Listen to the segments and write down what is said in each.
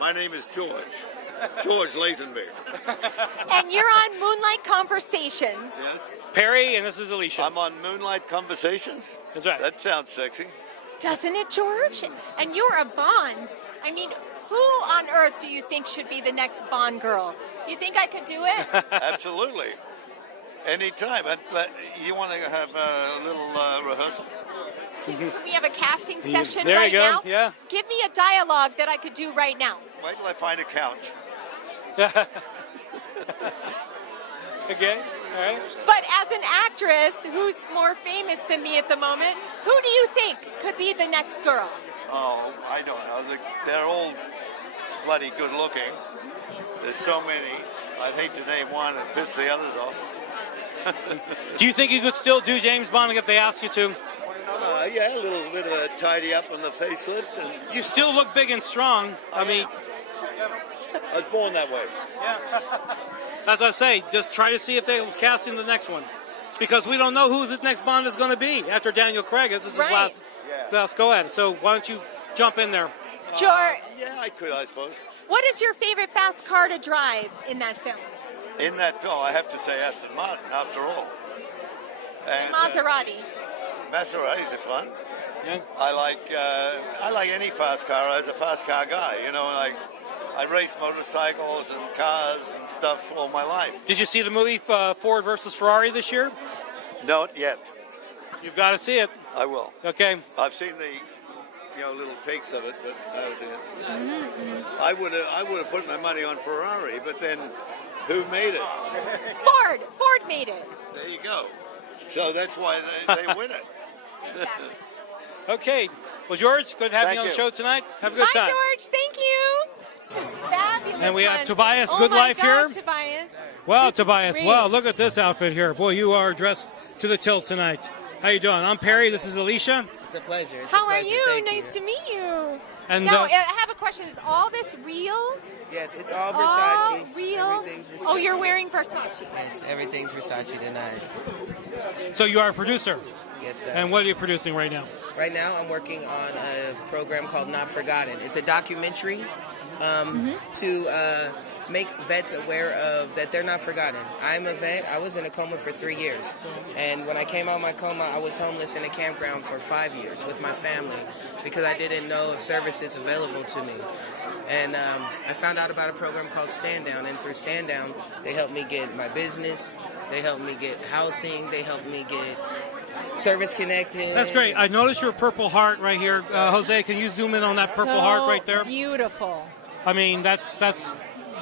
My name is George. George Lazenby. And you're on Moonlight Conversations. Yes. Perry, and this is Alicia. I'm on Moonlight Conversations. That's right. That sounds sexy. Doesn't it, George? And you're a Bond. I mean, who on earth do you think should be the next Bond girl? Do you think I could do it? Absolutely. Anytime. But you want to have a little rehearsal? Can we have a casting session There right you go. now? Yeah. Give me a dialogue that I could do right now. Wait till I find a couch. Okay. All right. But as an actress who's more famous than me at the moment, who do you think could be the next girl? Oh, I don't know. They're all bloody good looking. There's so many. I'd hate to name one and piss the others off. Do you think you could still do James Bond if they asked you to? Yeah, a little bit of a tidy up on the facelift. And You still look big and strong. I mean, I was born that way. as I say, just try to see if they'll cast in the next one. Because we don't know who the next Bond is going to be after Daniel Craig. This is his Right. last go at it. So why don't you jump in there? George, Yeah, I could, I suppose. what is your favorite fast car to drive in that film? In that film, I have to say Aston Martin, after all. And, Maserati. Maseratis are fun. Yeah. I like any fast car. I was a fast car guy, you know. I race motorcycles and cars and stuff all my life. Did you see the movie Ford versus Ferrari this year? Not yet. You've got to see it. I will. Okay. I've seen the, little takes of it, but that was it. I would have put my money on Ferrari, but then who made it? Ford. Ford made it. There you go. So that's why they win it. Exactly. Okay. Well, George, good having you on the you. show tonight. Have a good Bye, time. George. Thank you. This is fabulous. And we have one. Tobias Oh Goodlife my here. gosh, Tobias. Well, This is Tobias, great. wow, look at this outfit here. Boy, you are dressed to the tilt tonight. How you doing? I'm Perry. This is Alicia. It's a pleasure. It's How a are pleasure. you? Thank Nice to meet you. And Now, I have a question. Is all this real? Yes, it's all All Versace. real? Everything's Versace. Oh, you're wearing Versace. Yes, everything's Versace tonight. so you are a producer. Yes, sir. And what are you producing right now? Right now, I'm working on a program called Not Forgotten. It's a documentary to make vets aware of that they're not forgotten. I'm a vet. I was in a coma for 3 years. And when I came out of my coma, I was homeless in a campground for 5 years with my family because I didn't know of services available to me. And I found out about a program called Stand Down, and through Stand Down, they helped me get my business, they helped me get housing, they helped me get service connected. That's great. I noticed your Purple Heart right here. Jose, can you zoom in on that Purple Heart right there? Beautiful. I mean, that's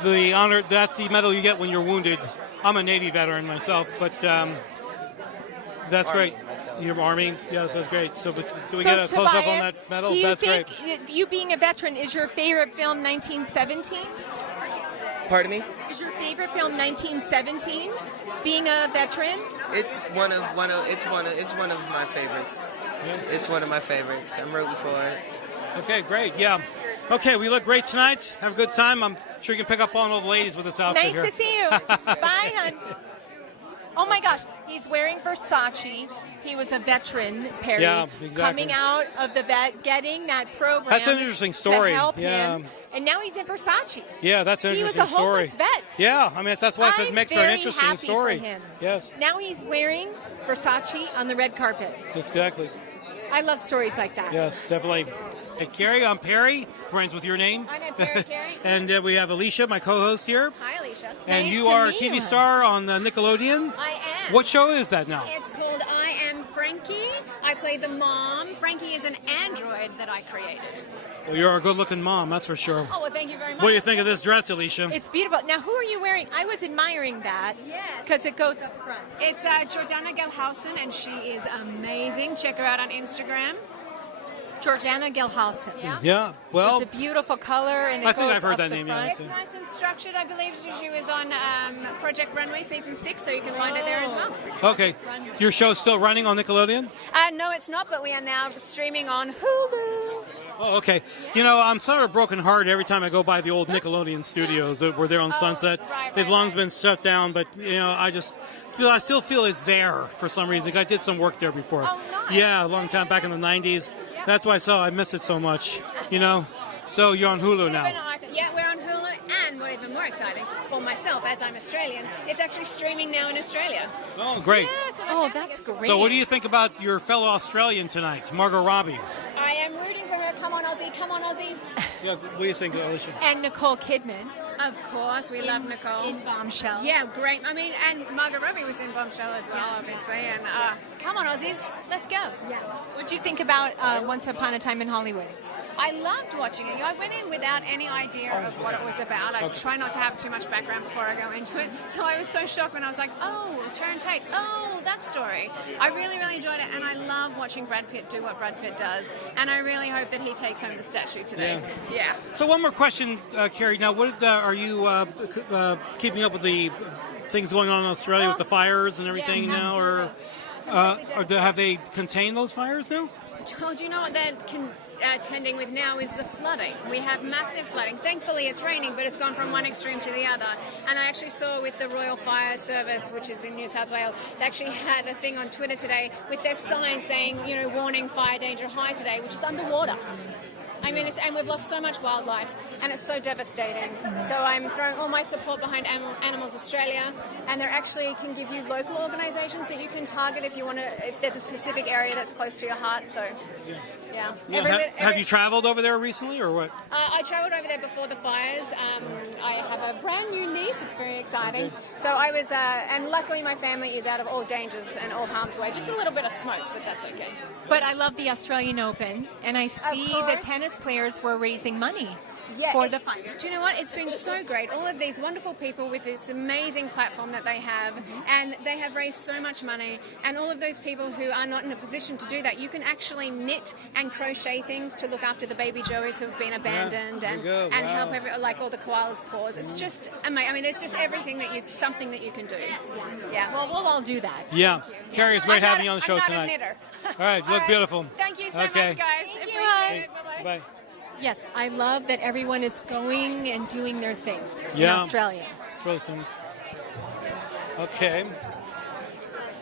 the honor. That's the medal you get when you're wounded. I'm a Navy veteran myself, but that's Army, great. myself. You're Army? Yes, that's great. So, do we So, get a close up on Tobias, that medal? Do you That's think great. you being a veteran is your favorite film 1917? Pardon me? Is your favorite film 1917? Being a veteran? It's one of my favorites. Yeah. It's one of my favorites. I'm rooting for it. Okay, great. Yeah. Okay, we look great tonight. Have a good time. I'm sure you can pick up on all the ladies with this outfit Nice here. to see you. Bye, hon. Oh my gosh, he's wearing Versace. He was a veteran, Perry. Yeah, exactly. Coming out of the vet, getting that program. That's an interesting story. To help Yeah. him. And now he's in Versace. Yeah, that's an He was interesting a story. homeless vet. Yeah, I mean that's why I said it I'm makes for an very interesting happy story. for him. Yes, Now he's wearing Versace on the red carpet. exactly. I love stories like that. Yes, definitely. Hey, Carrie, I'm Perry. Rhymes with your name. I'm Perry Carey. And we have Alicia, my co-host here. Hi, Alicia. And Nice you to are a meet TV you. star on Nickelodeon. I am. What show is that now? It's called I Am Frankie. I play the mom. Frankie is an android that I created. Well, you're a good-looking mom, that's for sure. Oh, well, thank you very much. What do you think of this dress, Alicia? It's beautiful. Now, who are you wearing? I was admiring that. Yes. Because it goes up front. It's Jordana Gelhausen, and she is amazing. Check her out on Instagram. Georgiana Gelhausen. Yeah. Yeah, well, It's a beautiful color, and it I think goes I've heard up that the name, front. yes. It's nice and structured. I believe she was on Project Runway Season 6, so you can find it there as well. okay. Your show's still running on Nickelodeon? No, it's not, but we are now streaming on Hulu. Oh, okay. You know, I'm sort of brokenhearted every time I go by the old Nickelodeon studios that were there on Sunset. right, They've right, long right. been shut down, but I still feel it's there for some reason. Like I did some work there before. Oh, nice. Yeah, a long time back in the 90s. That's why I miss it so much. So you're on Hulu now. Yeah, exciting for myself as I'm Australian. It's actually streaming now in Australia. Oh, great. Yeah, so my Oh, family that's gets to great. So what do you think about your fellow Australian tonight, Margot Robbie? I am rooting for her. Come on, Aussie. Come on, Aussie. Yeah, what do you think, Alicia? And Nicole Kidman Of course, we love Nicole. in Bombshell. Yeah, great. I mean, and Margot Robbie was in Bombshell as well, obviously. And come on, Aussies, let's go. Yeah. What do you think about Once Upon a Time in Hollywood? I loved watching it. I went in without any idea of what it was about. I try not to have too much background before I go into it. So I was so shocked when I was like, oh, Sharon Tate. Oh, that story. I really, really enjoyed it. And I love watching Brad Pitt do what Brad Pitt does. And I really hope that he takes home the statue today. Yeah. So one more question, Carrie. Now, what are you keeping up with the things going on in Australia with the fires and everything now, or have they contained those fires now? Well, do you know what they're contending with now is the flooding. We have massive flooding. Thankfully, it's raining, but it's gone from one extreme to the other. And I actually saw with the Royal Fire Service, which is in New South Wales, they actually had a thing on Twitter today with their sign saying, warning fire danger high today, which is underwater. I mean, and we've lost so much wildlife, and it's so devastating. So I'm throwing all my support behind Animals Australia, and they actually can give you local organisations that you can target if there's a specific area that's close to your heart. So, yeah. Have you traveled over there recently, or what? I travelled over there before the fires. I have a brand new niece. It's very exciting. So I was, and luckily my family is out of all dangers and all harm's way. Just a little bit of smoke, but that's okay. But I love the Australian Open, and I see the course. tennis players were raising money Yeah, for the fire. Do you know what? It's been so great. All of these wonderful people with this amazing platform that they have, and they have raised so much money. And all of those people who are not in a position to do that, you can actually knit and crochet things to look after the baby joeys who have been abandoned, and help like all the koalas' paws. It's just amazing. I mean, there's just everything something that you can do. Yeah. Well, we'll all do that. Yeah. Carrie, it's great having you on the show I'm not tonight. A knitter. All right, you look beautiful. Thank you so Okay. much, guys. Thank you, Appreciate it. hon. Bye-bye. Bye. Yes, I love that everyone is going and doing their thing in Yeah. Australia. It's really some. Okay.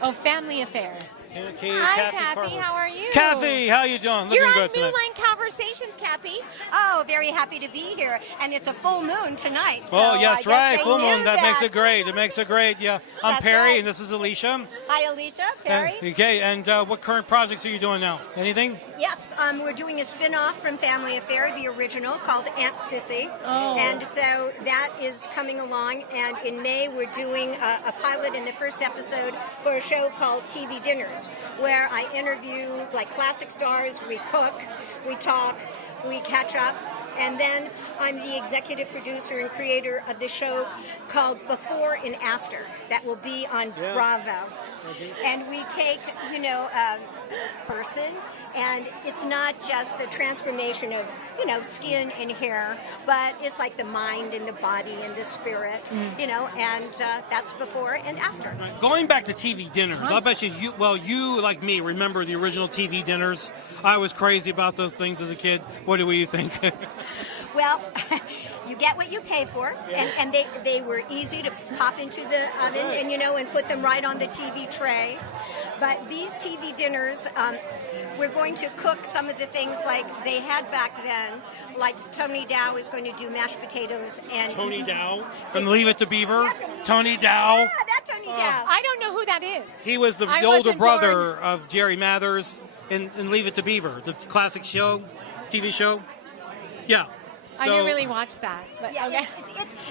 Oh, Family Affair. Okay, Hi, Kathy Kathy. Carver. How are you? Kathy, how you doing? Looking You're on good New tonight. Line Conversations, Kathy. Oh, very happy to be here. And it's a full moon tonight. So Oh, yeah, I that's guess right. they Full knew moon. That makes it great. It makes it great. Yeah. I'm That's Perry, right. and this is Alicia. Hi, Alicia. Perry. Okay, and what current projects are you doing now? Anything? Yes, we're doing a spin-off from Family Affair, the original, called Aunt Sissy. Oh. And so that is coming along. And in May, we're doing a pilot in the first episode for a show called TV Dinners, where I interview like classic stars. We cook, we talk, we catch up. And then I'm the executive producer and creator of the show called Before and After that will be on Bravo. And we take, a person, and it's not just the transformation of, skin and hair, but it's like the mind and the body and the spirit, and that's before and after. Going back to TV dinners, I bet you like me remember the original TV dinners. I was crazy about those things as a kid. What do you think? Well, you get what you pay for, and they were easy to pop into the oven and put them right on the TV tray. But these TV dinners, we're going to cook some of the things like they had back then. Like Tony Dow is going to do mashed potatoes and Tony Dow from Leave It to Beaver. Tony Dow. Yeah, that Tony Dow. I don't know who that is. He was the I older wasn't brother of Jerry Mathers in Leave It to Beaver, the classic show, TV show. Yeah. I didn't really watch that. But Yeah, okay.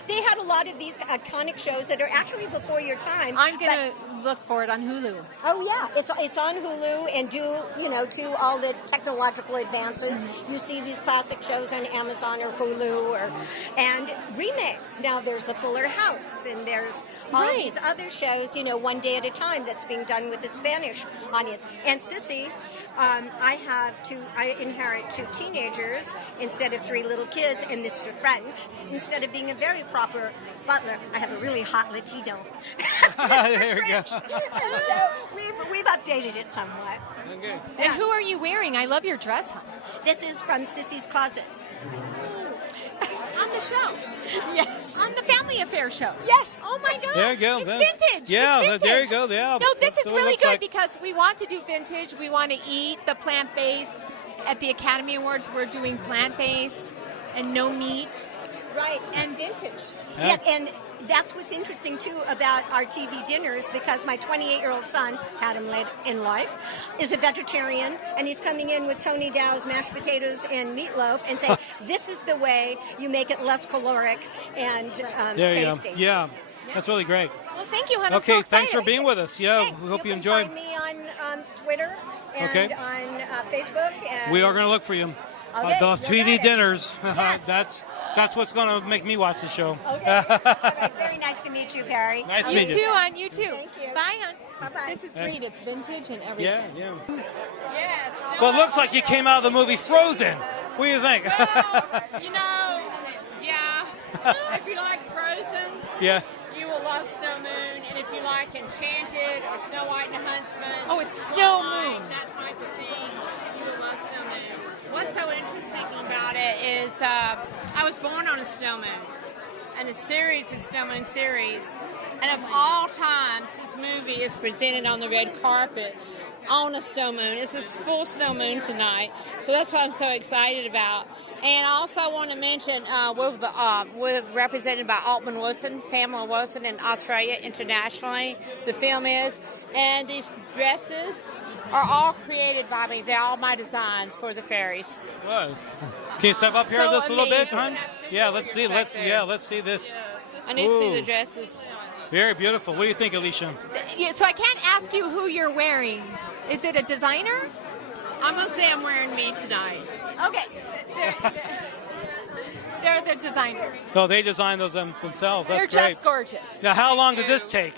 they had a lot of these iconic shows that are actually before your time. I'm going to look for it on Hulu. Oh yeah, it's on Hulu, and to all the technological advances, you see these classic shows on Amazon or Hulu and remakes. Now there's the Fuller House, and there's all Right. these other shows, One Day at a Time that's being done with the Spanish audience. And Sissy, I inherit 2 teenagers instead of 3 little kids, and Mr. French, instead of being a very proper butler, I have a really hot Latino. There we go. And so we've updated it somewhat. Okay. And who are you wearing? I love your dress, hon. This is from Sissy's Closet. On the show. Yes. On the Family Affair show. Yes. Oh my God. There you go. It's That's- vintage. yeah, It's that- vintage. there you go. Yeah, No, this that's is what it really looks good like. because we want to do vintage. We want to eat the plant-based. At the Academy Awards, we're doing plant-based and no meat. Right. and vintage. Yeah, and that's what's interesting too about our TV dinners, because my 28-year-old son, had him late in life, is a vegetarian, and he's coming in with Tony Dow's mashed potatoes and meatloaf and saying, this is the way you make it less caloric and There you tasty. go. Yeah, that's really great. Well, thank you, hon. I'm Okay, so thanks for excited. being with us. Yeah, Thanks. we hope you can enjoyed. Find me on Twitter and Okay. on Facebook. And We are going to look for you. Okay, Those you TV got it. dinners. Yes. That's what's going to make me watch the show. Okay. All right. Very nice to meet you, Perry. Nice to You meet too, you. hon. You too. Thank you. Bye, hon. Bye-bye. This is great. It's vintage and everything. Yeah, yeah. Yes. Well, it looks like you came out of the movie Frozen. What do you think? You know, yeah. If you like Frozen, Yeah. you will love Snow Moon. And if you like Enchanted or Snow White and the Huntsman, Oh, it's Snow Moonlight, Moon. that type of thing, you will love Snow Moon. What's so interesting about it is I was born on a Snow Moon, and the series is Snow Moon series. And of all times, this movie is presented on the red carpet on a snow moon. It's this full snow moon tonight, so that's what I'm so excited about. And I also want to mention we're represented by Altman Wilson, Pamela Wilson in Australia internationally. The film is, and these dresses are all created by me. They're all my designs for the fairies. Was. Can you step up here So just a little bit, amazing. hon? Yeah, let's see. Let's see this. I need to see Ooh. the dresses. Very beautiful. What do you think, Alicia? Yeah, so I can't ask you who you're wearing. Is it a designer? I'm gonna say I'm wearing me tonight. Okay. They're the designer. No, they designed those themselves. That's They're great. just gorgeous. Now, how long did this take?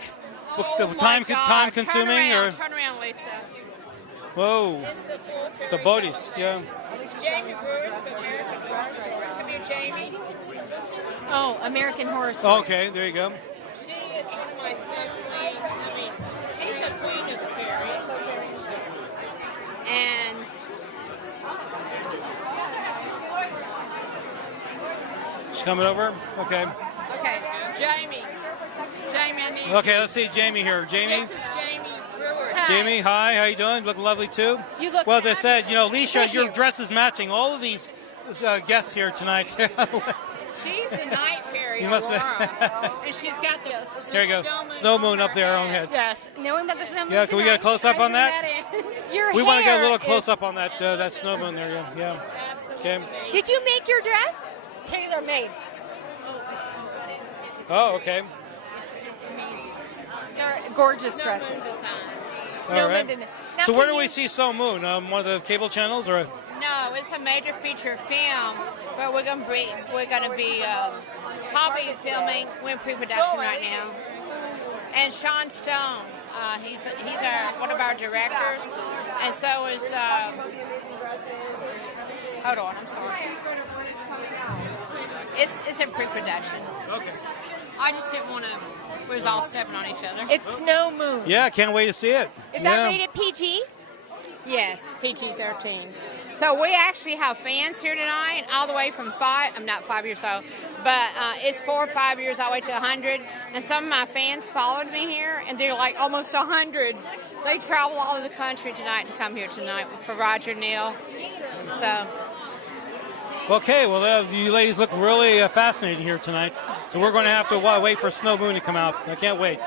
Oh my time God. consuming Turn around, Lisa. Whoa, It's the full it's a bodis. Yeah. Jamie Brewers from American Horror Story. Come here, Jamie. Oh, American Horror Story. Okay, there you go. She is one of my snow queens. I mean, she's the queen of the fairies. And She's coming over. Okay. okay, Jamie. Jamie, I need Okay, you. let's see Jamie here. Jamie. This is Jamie Brewer. Jamie, hi. How you doing? Looking lovely too. You look well, as I said, Alicia, Thank your you. dress is matching all of these guests here tonight. She's the night fairy, You must- Aurora. And she's got the There you go. Snow moon up there on her head. Yes. Knowing that the snow moon Yeah, can we get a close-up on that? Your We want to get a little hair close is- up on that snow moon there. Yeah. Okay. Did you make your dress? Tailor made. Oh, okay. They're gorgeous dresses. Snow All right. Moon. Now, So where can do we you- see Snow Moon? One of the cable channels, or? No, it's a major feature film, but we're gonna be probably filming. We're in pre-production right now. And Sean Stone, he's one of our directors, and so is. Hold on, I'm sorry. It's in pre-production. Okay. I just didn't want to. We was all stepping on each other. It's Snow Moon. Yeah, can't wait to see it. Is yeah. that rated PG? Yes, PG-13. So we actually have fans here tonight, all the way from 5. I'm not 5 years old, but it's 4 or 5 years all the way to 100. And some of my fans followed me here, and they're like almost 100. They travel all over the country tonight to come here tonight for Roger Neal. So Okay, well, you ladies look really fascinating here tonight. So we're going to have to wait for Snow Moon to come out. I can't wait.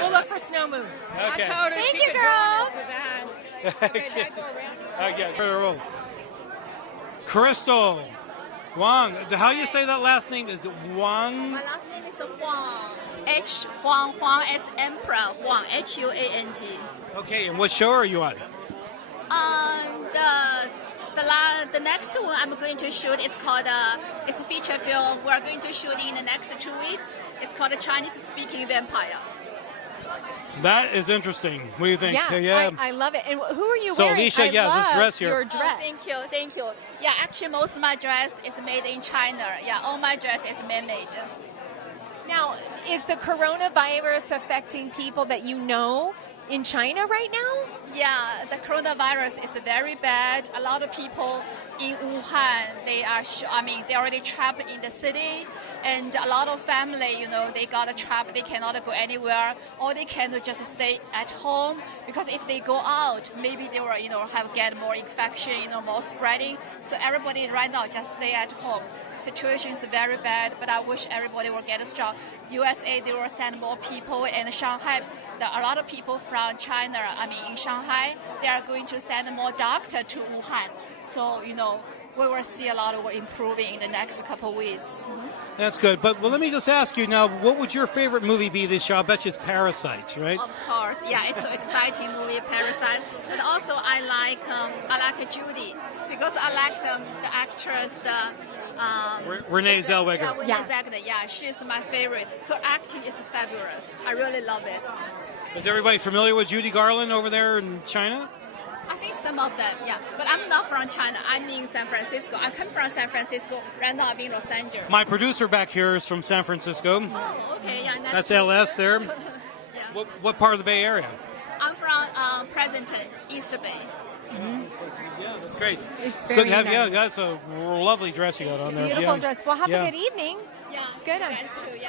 We'll look for Snow Moon. Okay. I told her Thank she you, could join girls. us with that. Okay, did I go around? Yeah, roll. Crystal Wang. How do you say that last name? Is it Wang? My last name is Huang. Huang as Emperor. Huang. Huang. Okay, and what show are you on? The next one I'm going to shoot is called it's a feature film. We're going to shoot in the next 2 weeks. It's called a Chinese Speaking Vampire. That is interesting. What do you think? Yeah, I love it. And who are you So, wearing? Alicia, I yeah, this love dress here. Your Oh, dress. thank you. Yeah, actually most of my dress is made in China. Yeah, all my dress is man-made. Now, is the coronavirus affecting people that you know in China right now? Yeah, the coronavirus is very bad. A lot of people in Wuhan, they already trapped in the city, and a lot of family, they got trapped. They cannot go anywhere. All they can do just stay at home, because if they go out, maybe they will, get more infection, more spreading. So everybody right now just stay at home. Situation is very bad, but I wish everybody will get strong. USA, they will send more people, and Shanghai, a lot of people from China, in Shanghai, they are going to send more doctors to Wuhan. So, we will see a lot of improving in the next couple of weeks. That's good. But let me just ask you now, what would your favorite movie be this year? I bet you it's Parasites, right? Of course, yeah, it's an exciting movie, Parasite. But also I like Judy, because I like the actress, Renee Zellweger. Yeah, Renee Zellweger. Yeah, she's my favorite. Her acting is fabulous. I really love it. Is everybody familiar with Judy Garland over there in China? I think some of them, yeah. But I'm not from China. I'm in San Francisco. I come from San Francisco. Right now I'm in Los Angeles. My producer back here is from San Francisco. Oh, okay. Yeah, nice That's to meet LS you. there. Yeah. What part of the Bay Area? I'm from Pleasanton, East Bay. Yeah, that's great. It's It's good to very have you. Yeah, nice. that's a lovely dress you got on there. Beautiful Yeah. dress. Well, have Yeah. a good evening. Yeah. Good. You guys too. Yeah.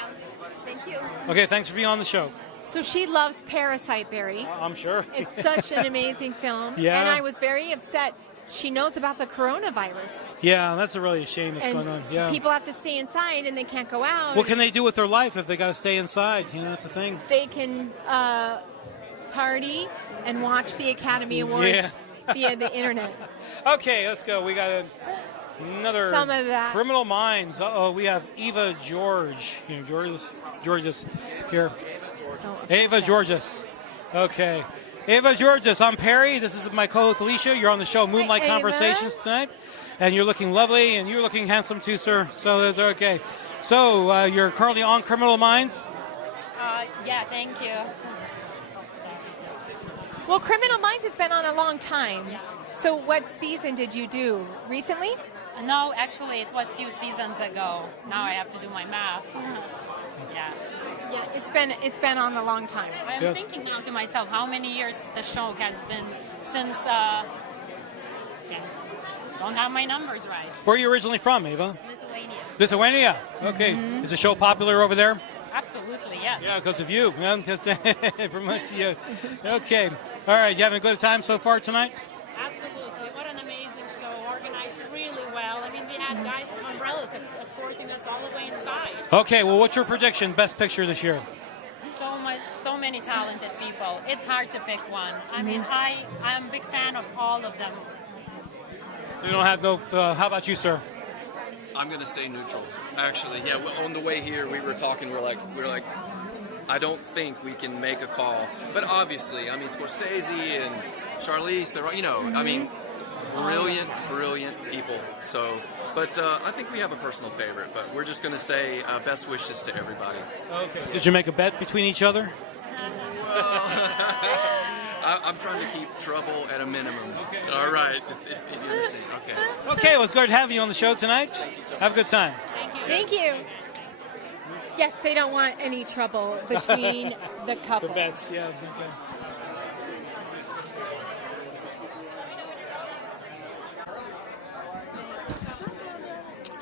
Thank you. Okay, thanks for being on the show. So she loves Parasite, Barry. I'm sure. It's such an amazing film. Yeah. And I was very upset. She knows about the coronavirus. Yeah, that's a really shame that's And going on. Yeah. people have to stay inside and they can't go out. What can they do with their life if they got to stay inside? That's the thing. They can party and watch the Academy Awards Yeah. via the internet. Okay, let's go. We got another Some of that. Criminal Minds. Uh-oh, we have Eva George. Georges here. So Eva upset. Georges. Okay. Eva Georges, I'm Perry. This is my co-host Alicia. You're on the show Moonlight Ava. Conversations tonight. And you're looking lovely, and you're looking handsome too, sir. So that's okay. So you're currently on Criminal Minds? Yeah, thank you. Well, Criminal Minds has been on a long time. So what season did you do? Recently? No, actually, it was a few seasons ago. Now I have to do my math. Yeah. Yeah, it's been on a long time. I'm Yes. thinking now to myself, how many years the show has been since... don't have my numbers right. Where are you originally from, Eva? Lithuania. Lithuania. Okay. Is the show popular over there? Absolutely, yes. Yeah, because of you. Yeah, pretty much you. Okay. All right. You having a good time so far tonight? Absolutely. What an amazing show. Organized really well. I mean, we had guys with umbrellas escorting us all the way inside. Okay. Well, what's your prediction? Best picture this year? So many talented people. It's hard to pick one. I mean, I'm a big fan of all of them. So you don't have no. How about you, sir? I'm going to stay neutral. Actually, yeah. On the way here, we were talking. We're like, I don't think we can make a call. But obviously, I mean, Scorsese and Charlize, they're, I mean, brilliant people. So, but I think we have a personal favorite. But we're just going to say best wishes to everybody. Okay. Did you make a bet between each other? I'm trying to keep trouble at a minimum. Okay. All right, if you understand. Okay. Okay. Well, it's good to have you on the show tonight. Have a good time. Thank you. Yes, they don't want any trouble between the couple. The bets. Yeah.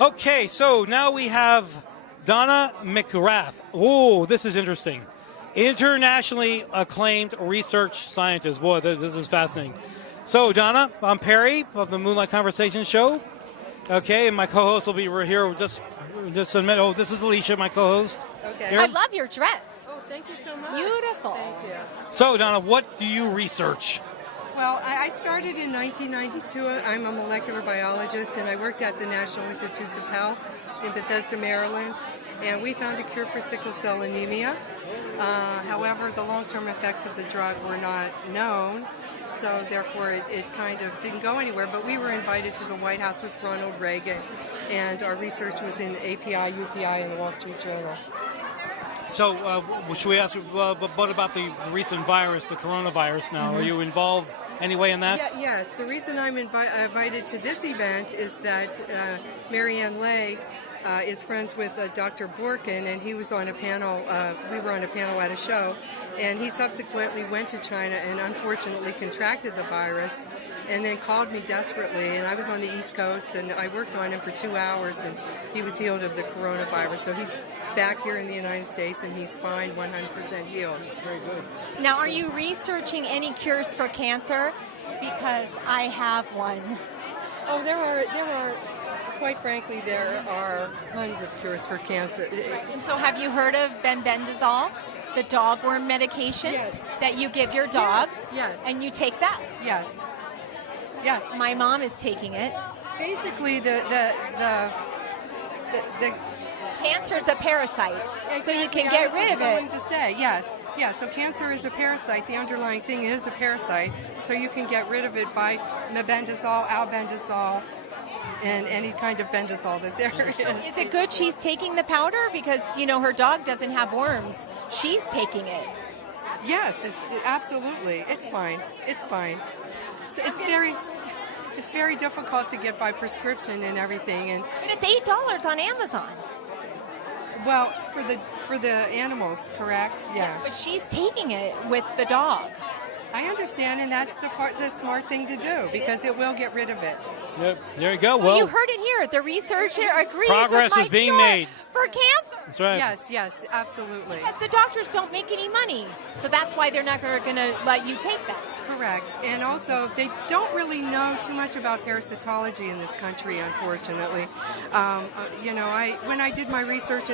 Okay. Okay, so now we have Donna McGrath. Oh, this is interesting. Internationally acclaimed research scientist. Boy, this is fascinating. So, Donna, I'm Perry of the Moonlight Conversation Show. Okay, and my co-host will be here just a minute. Oh, this is Alicia, my co-host. Okay. Here. I love your dress. Oh, thank you so much. Beautiful. Thank you. So, Donna, what do you research? Well, I started in 1992. I'm a molecular biologist, and I worked at the National Institutes of Health in Bethesda, Maryland, and we found a cure for sickle cell anemia. However, the long-term effects of the drug were not known, so therefore it kind of didn't go anywhere. But we were invited to the White House with Ronald Reagan, and our research was in API, UPI, and the Wall Street Journal. So, should we ask what about the recent virus, the coronavirus now? Are you involved anyway in that? Yeah, yes. The reason I'm invited to this event is that Marianne Lay is friends with Dr. Borkin, and he was on a panel. We were on a panel at a show, and he subsequently went to China and unfortunately contracted the virus, and then called me desperately. And I was on the East Coast, and I worked on him for 2 hours, and he was healed of the coronavirus. So he's back here in the United States, and he's fine, 100% healed. Very good. Now, are you researching any cures for cancer? Because I have one. Oh, there are. Quite frankly, there are tons of cures for cancer. And so have you heard of bendazole, the dog worm medication that you give your dogs? Yes. And you take that? Yes. Yes. My mom is taking it. Basically, the cancer is a parasite, so you can get rid of it. I was going to say, yes. Yeah, so cancer is a parasite. The underlying thing is a parasite, so you can get rid of it by mebendazole, albendazole, and any kind of bendazole that there is. Is it good she's taking the powder? Because, you know, her dog doesn't have worms. She's taking it. Yes, absolutely. It's fine. It's fine. So it's very difficult to get by prescription and everything. But it's $8 on Amazon. Well, for the animals, correct? Yeah. But she's taking it with the dog. I understand, and that's the smart thing to do, because it will get rid of it. Yep. There you go. So you heard it here. The researcher agrees progress with my is being cure made for cancer. That's right. Yes, absolutely. Because the doctors don't make any money, so that's why they're not going to let you take that. Correct. And also, they don't really know too much about parasitology in this country, unfortunately. When I did my research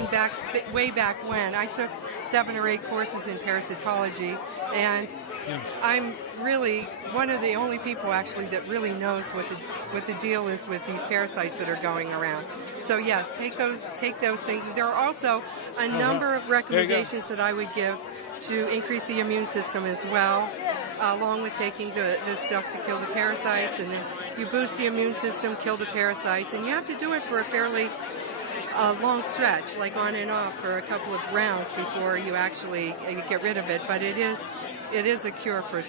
way back when, I took 7 or 8 courses in parasitology, and I'm really one of the only people actually that really knows what the deal is with these parasites that are going around. So yes, take those things. There are also a number of recommendations that I would give to increase the immune system as well, along with taking the stuff to kill the parasites, and then you boost the immune system, kill the parasites, and you have to do it for a fairly long stretch, like on and off for a couple of rounds before you actually get rid of it. But it is a cure for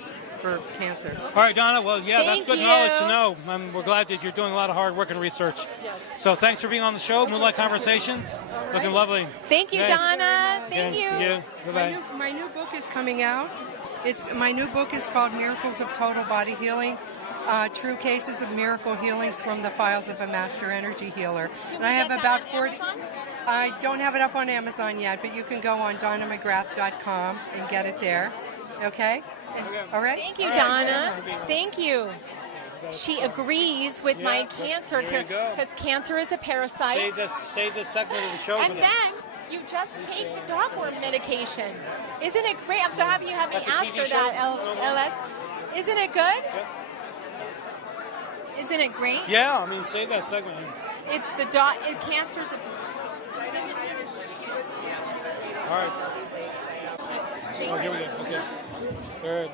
cancer. All right, Donna. Well, yeah, that's Thank good you. knowledge to know. We're glad that you're doing a lot of hard work and research. Yes. So thanks for being on the show, Moonlight Conversations. Looking lovely. Thank you, Okay. Donna. Thank you. Yeah. Bye-bye. My new book is coming out. My new book is called Miracles of Total Body Healing. True cases of miracle healings from the files of a master energy healer. And I have about 40. I don't have it up on Amazon yet, but you can go on DonnaMcGrath.com and get it there. Okay? All right? Thank you, Donna. Thank you. She agrees with my cancer There you go. because cancer is a parasite. Save this segment of the show. And then you just take the dog worm medication. Isn't it great? I'm so happy you have me That's a ask TV for show? that, LS. Isn't it good? Isn't it great? Yeah, I mean, save that segment. It's the dog. Cancer's a. All right. Oh, here we go. Okay. Good.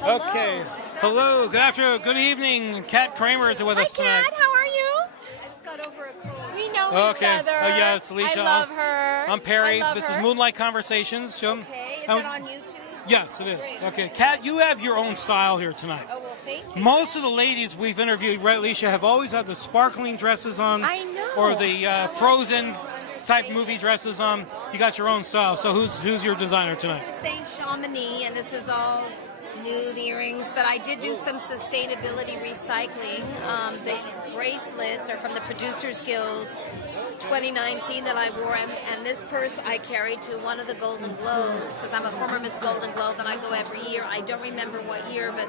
Hello. Okay. Hello. Good afternoon. Good evening. Kat Kramer is with us Hi, tonight. Kat. How are you? I just got over a cold. We know each Okay. other. Oh, yeah, it's Alicia. I love her. I'm Perry. I love This her. is Moonlight Conversations. Okay, is that on YouTube? Yes, it is. Okay. Kat, you have your own style here tonight. Oh, well, thank you. Most of the ladies we've interviewed, right, Alicia, have always had the sparkling dresses on. I know. Or the Frozen type movie dresses on. You got your own style. So who's your designer tonight? This is Saint Chamonix, and this is all new, the earrings, but I did do some sustainability recycling. The bracelets are from the Producers Guild 2019 that I wore, and this purse I carried to one of the Golden Globes, because I'm a former Miss Golden Globe and I go every year. I don't remember what year, but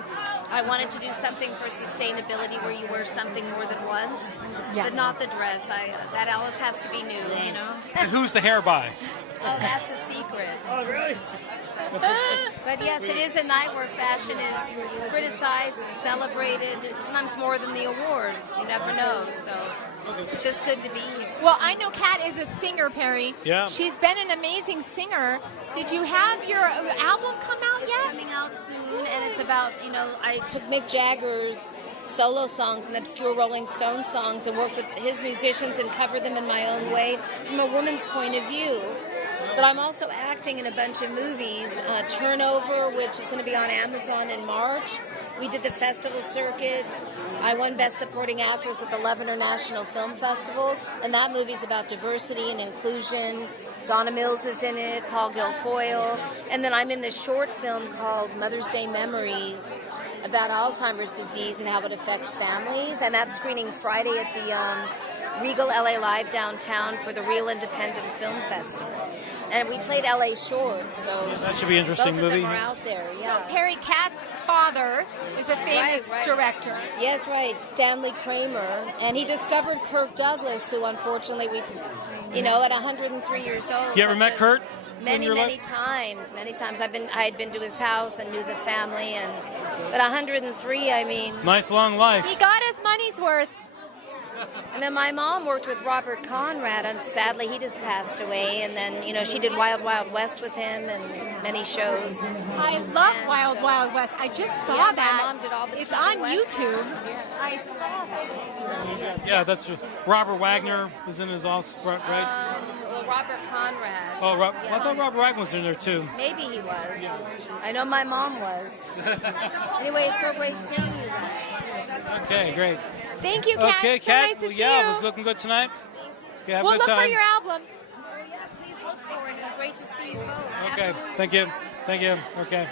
I wanted to do something for sustainability where you wear something more than once, but not the dress. That always has to be new, you know? And who's the hair by? Oh, that's a secret. Oh, really? But yes, it is a night where fashion is criticized and celebrated, sometimes more than the awards. You never know, so it's just good to be here. Well, I know Kat is a singer, Perry. Yeah. She's been an amazing singer. Did you have your album come out It's yet? coming out soon, and it's about, I took Mick Jagger's solo songs and obscure Rolling Stones songs and worked with his musicians and covered them in my own way from a woman's point of view. But I'm also acting in a bunch of movies. Turnover, which is going to be on Amazon in March, We did the festival circuit. I won Best Supporting Actress at the Lebanon National Film Festival, and that movie's about diversity and inclusion. Donna Mills is in it, Paul Guilfoyle, and then I'm in this short film called Mother's Day Memories about Alzheimer's disease and how it affects families, and that's screening Friday at the Regal LA Live downtown for the Real Independent Film Festival. And we played LA Shorts, so Yeah, that should be an interesting both of movie. them are out there. Yeah. Perry Katz's father is a famous Right. director. Yes, right, Stanley Kramer, and he discovered Kirk Douglas, who unfortunately at 103 years old. You ever such met a- Kurt? Many, many times. I had been to his house and knew the family, but 103, I mean. Nice long life. He got his money's worth. And then my mom worked with Robert Conrad, and sadly he just passed away. And then, she did Wild Wild West with him and many shows. I love Wild Wild West. I just saw Yeah, my that. mom did all the it's TV on westerns, YouTube. yeah. I saw that. Yeah, that's Robert Wagner is in his also, right? Well, Robert Conrad. Oh, Yeah. I thought Robert Wagner was in there too. Maybe he was. I know my mom was. Anyway, it's so great seeing you guys. Okay, great. Thank you, Kat. Okay, So Kat. nice to see yeah, you. it was looking good tonight. Okay, have a We'll good look time. for your album. Oh, yeah, please look for it. And great to see you both. Okay, Happy New Year. thank you. Thank you. Okay.